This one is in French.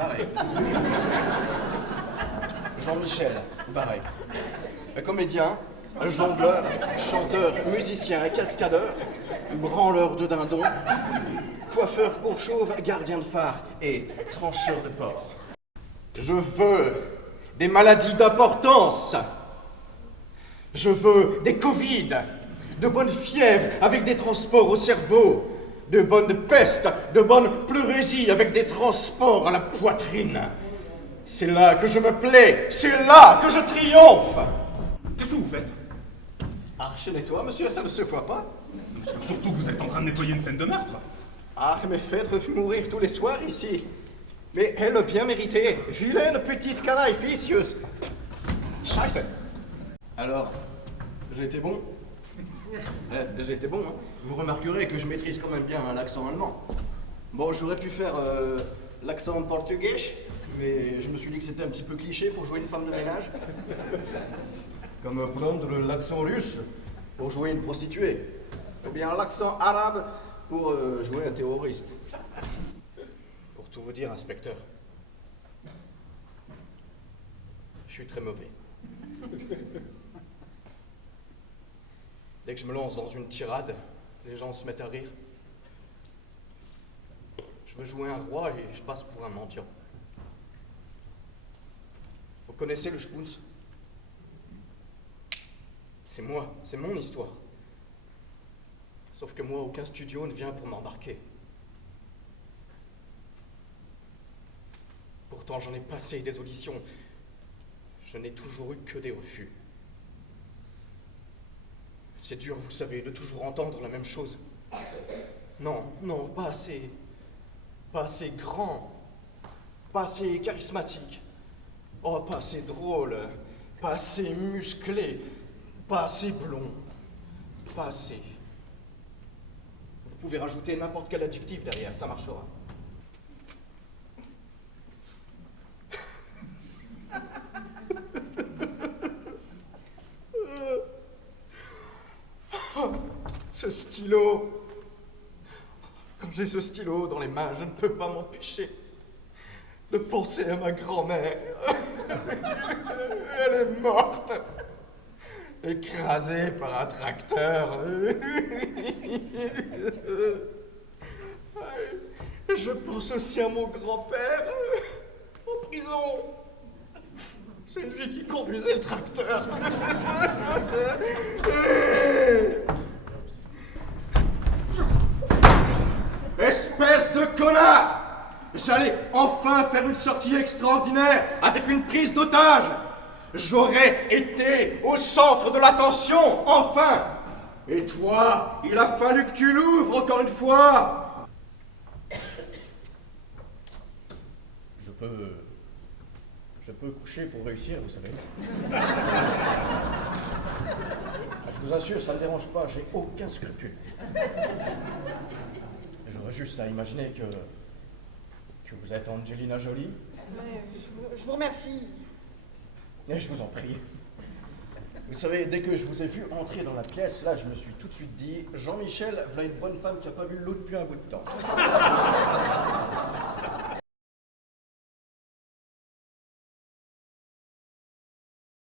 pareil. Jean-Michel, pareil. Un comédien, un jongleur, chanteur, musicien et cascadeur, branleur de dindon, coiffeur pour chauve, gardien de phare et trancheur de porc. Je veux des maladies d'importance. Je veux des Covid, de bonnes fièvres avec des transports au cerveau, de bonnes pestes, de bonnes pleurésies avec des transports à la poitrine. C'est là que je me plais, c'est là que je triomphe. Qu'est-ce que vous faites? Ah, je nettoie, monsieur, ça ne se voit pas. Surtout que vous êtes en train de nettoyer une scène de meurtre. Ah, mais faites mourir tous les soirs ici. Mais elle l'a bien mérité. Vilaine petite canaille vicieuse. Scheiße. Alors, j'ai été bon? J'ai été bon, hein. Vous remarquerez que je maîtrise quand même bien l'accent allemand. Bon, j'aurais pu faire l'accent portugais, mais je me suis dit que c'était un petit peu cliché pour jouer une femme de ménage. Comme prendre l'accent russe pour jouer une prostituée. Ou bien l'accent arabe pour jouer un terroriste. Pour tout vous dire, inspecteur, je suis très mauvais. Dès que je me lance dans une tirade, les gens se mettent à rire. Je veux jouer un roi et je passe pour un mendiant. Vous connaissez le Spoons? C'est moi, c'est mon histoire. Sauf que moi, aucun studio ne vient pour m'embarquer. Pourtant, j'en ai passé des auditions. Je n'ai toujours eu que des refus. C'est dur, vous savez, de toujours entendre la même chose. Non, non, pas assez. Pas assez grand. Pas assez charismatique. Oh, pas assez drôle. Pas assez musclé. Pas assez blond. Pas assez. Vous pouvez rajouter n'importe quel adjectif derrière, ça marchera. Ce stylo. Quand j'ai ce stylo dans les mains, je ne peux pas m'empêcher de penser à ma grand-mère. Elle est morte. Écrasée par un tracteur. Je pense aussi à mon grand-père en prison. C'est lui qui conduisait le tracteur. Espèce de connard! J'allais enfin faire une sortie extraordinaire avec une prise d'otage. J'aurais été au centre de l'attention, enfin. Et toi, il a fallu que tu l'ouvres encore une fois. Je peux coucher pour réussir, vous savez. Je vous assure, ça ne me dérange pas, j'ai aucun scrupule. J'aurais juste à imaginer que vous êtes Angelina Jolie. Ouais, je vous remercie. Et je vous en prie. Vous savez, dès que je vous ai vu entrer dans la pièce, là, je me suis tout de suite dit, Jean-Michel, voilà une bonne femme qui n'a pas vu l'eau depuis un bout de temps.